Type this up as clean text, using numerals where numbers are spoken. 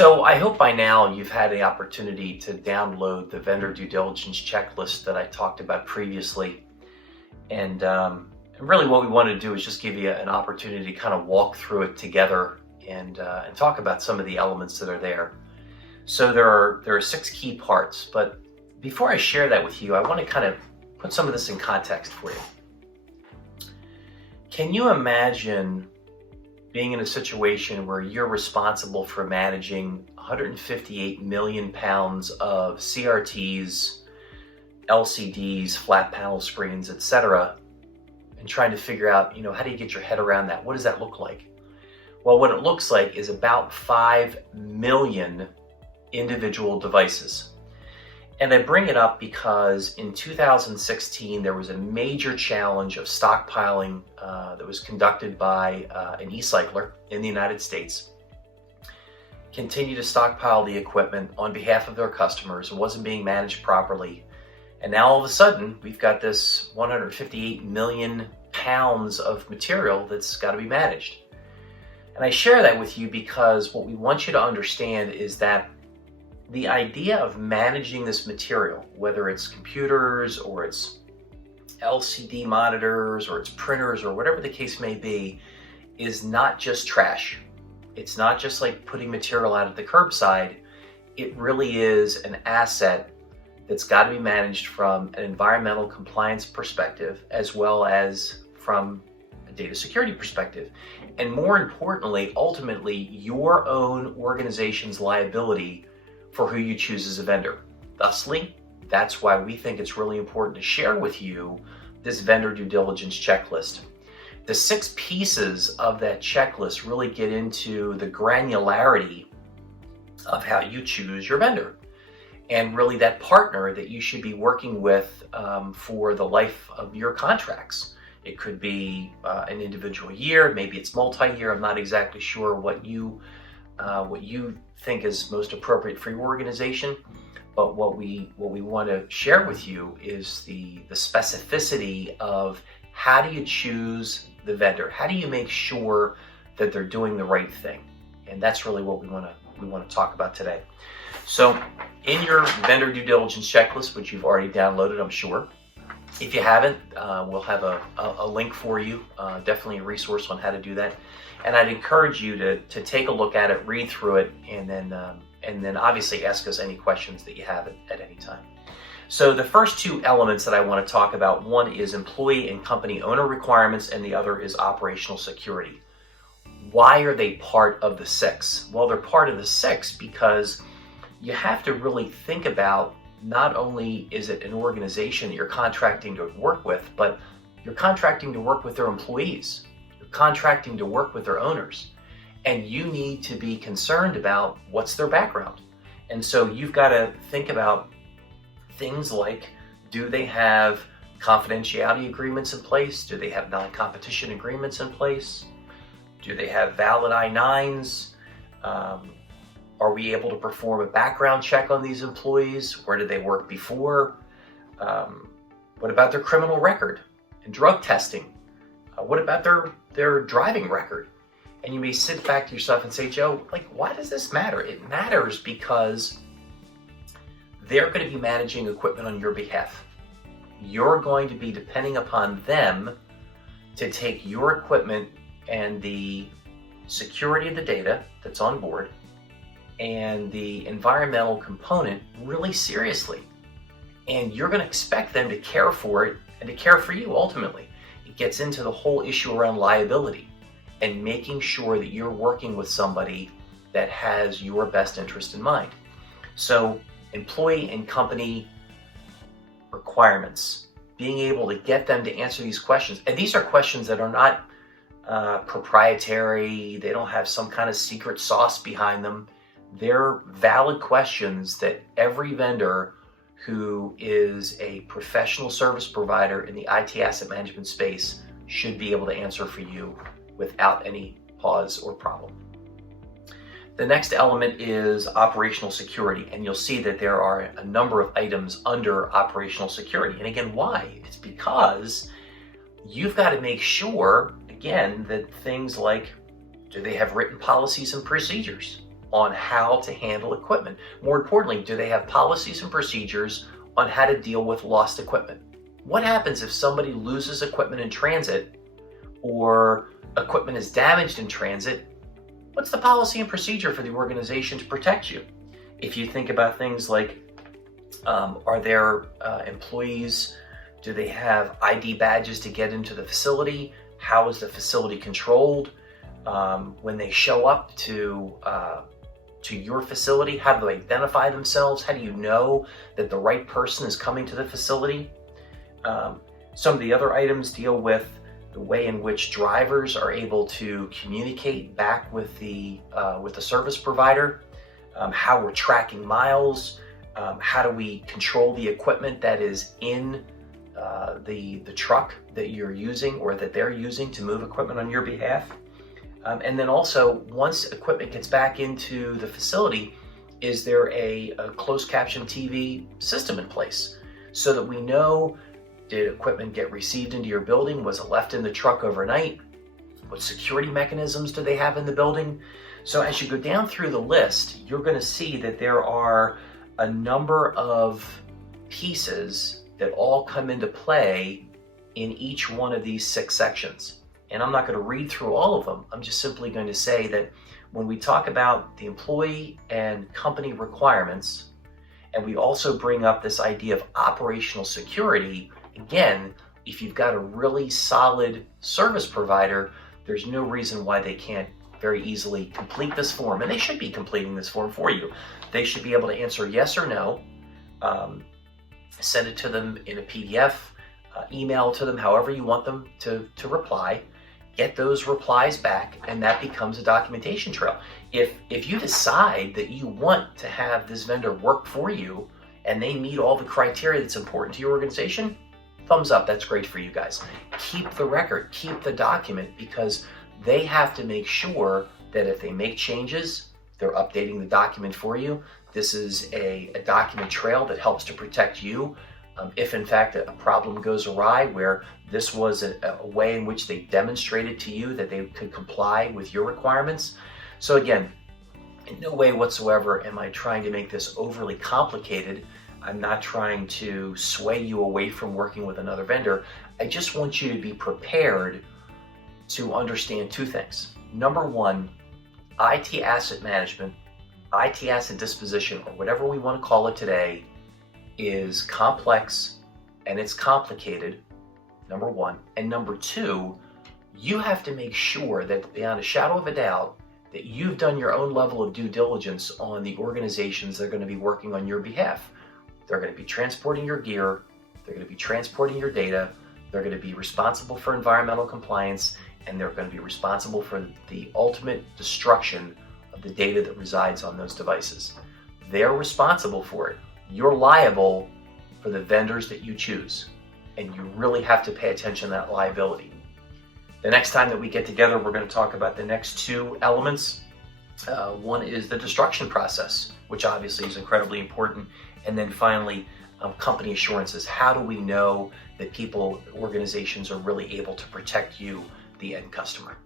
So I hope by now you've had the opportunity to download the Vendor Due Diligence Checklist that I talked about previously. And really what we want to do is just give you an opportunity to kind of walk through it together and talk about some of the elements that are there. So there are 6 key parts, but before I share that with you, I want to kind of put some of this in context for you. Can you imagine being in a situation where you're responsible for managing 158 million pounds of CRTs, LCDs, flat panel screens, etc., and trying to figure out, how do you get your head around that? What does that look like? Well, what it looks like is about 5 million individual devices. And I bring it up because in 2016, there was a major challenge of stockpiling that was conducted by an e-cycler in the United States. Continued to stockpile the equipment on behalf of their customers. It wasn't being managed properly. And now all of a sudden, we've got this 158 million pounds of material that's got to be managed. And I share that with you because what we want you to understand is that the idea of managing this material, whether it's computers or it's LCD monitors or it's printers or whatever the case may be, is not just trash. It's not just like putting material out at the curbside. It really is an asset that's got to be managed from an environmental compliance perspective as well as from a data security perspective. And more importantly, ultimately, your own organization's liability for who you choose as a vendor. Thusly, that's why we think it's really important to share with you this vendor due diligence checklist. The 6 pieces of that checklist really get into the granularity of how you choose your vendor and really that partner that you should be working with for the life of your contracts. It could be an individual year, maybe it's multi-year. I'm not exactly sure what you think is most appropriate for your organization, but what we want to share with you is the specificity of how do you choose the vendor? How do you make sure that they're doing the right thing? And that's really what we want to talk about today. So in your vendor due diligence checklist, which you've already downloaded, I'm sure. If you haven't, we'll have a link for you, definitely a resource on how to do that. And I'd encourage you to take a look at it, read through it, and then obviously ask us any questions that you have at any time. So the first 2 elements that I want to talk about, one is employee and company owner requirements, and the other is operational security. Why are they part of the 6? Well, they're part of the 6 because you have to really think about not only is it an organization that you're contracting to work with, but you're contracting to work with their employees. You're contracting to work with their owners. And you need to be concerned about what's their background. And so you've got to think about things like, do they have confidentiality agreements in place? Do they have non-competition agreements in place? Do they have valid I-9s? Are we able to perform a background check on these employees? Where did they work before? What about their criminal record and drug testing? What about their driving record? And you may sit back to yourself and say, Joe, why does this matter? It matters because they're going to be managing equipment on your behalf. You're going to be depending upon them to take your equipment and the security of the data that's on board and the environmental component really seriously. And you're going to expect them to care for it and to care for you ultimately. It gets into the whole issue around liability and making sure that you're working with somebody that has your best interest in mind. So employee and company requirements, being able to get them to answer these questions. And these are questions that are not proprietary. They don't have some kind of secret sauce behind them. They're valid questions that every vendor who is a professional service provider in the IT asset management space should be able to answer for you without any pause or problem. The next element is operational security, and you'll see that there are a number of items under operational security. And again, why? It's because you've got to make sure, again, that things like, do they have written policies and procedures? on how to handle equipment? More importantly, do they have policies and procedures on how to deal with lost equipment? What happens if somebody loses equipment in transit or equipment is damaged in transit? What's the policy and procedure for the organization to protect you? If you think about things like, are there employees, do they have ID badges to get into the facility? How is the facility controlled? When they show up to your facility, how do they identify themselves? How do you know that the right person is coming to the facility? Some of the other items deal with the way in which drivers are able to communicate back with the service provider, how we're tracking miles, how do we control the equipment that is in the truck that you're using or that they're using to move equipment on your behalf. And then also, once equipment gets back into the facility, is there a closed caption TV system in place so that we know, did equipment get received into your building? Was it left in the truck overnight? What security mechanisms do they have in the building? So as you go down through the list, you're going to see that there are a number of pieces that all come into play in each one of these 6 sections. And I'm not going to read through all of them. I'm just simply going to say that when we talk about the employee and company requirements, and we also bring up this idea of operational security, again, if you've got a really solid service provider, there's no reason why they can't very easily complete this form. And they should be completing this form for you. They should be able to answer yes or no, send it to them in a PDF, email to them however you want them to reply, get those replies back, and that becomes a documentation trail. If you decide that you want to have this vendor work for you and they meet all the criteria that's important to your organization, thumbs up, that's great for you guys. Keep the record, keep the document, because they have to make sure that if they make changes, they're updating the document for you. This is a document trail that helps to protect you. If in fact a problem goes awry where this was a way in which they demonstrated to you that they could comply with your requirements. So again, in no way whatsoever am I trying to make this overly complicated. I'm not trying to sway you away from working with another vendor. I just want you to be prepared to understand 2 things. Number 1, IT asset management, IT asset disposition, or whatever we want to call it today, is complex and it's complicated, number 1. And number 2, you have to make sure that beyond a shadow of a doubt that you've done your own level of due diligence on the organizations that are going to be working on your behalf. They're going to be transporting your gear, they're going to be transporting your data, they're going to be responsible for environmental compliance, and they're going to be responsible for the ultimate destruction of the data that resides on those devices. They're responsible for it. You're liable for the vendors that you choose, and you really have to pay attention to that liability. The next time that we get together, we're going to talk about the next 2 elements. One is the destruction process, which obviously is incredibly important. And then finally, company assurances. How do we know that organizations are really able to protect you, the end customer?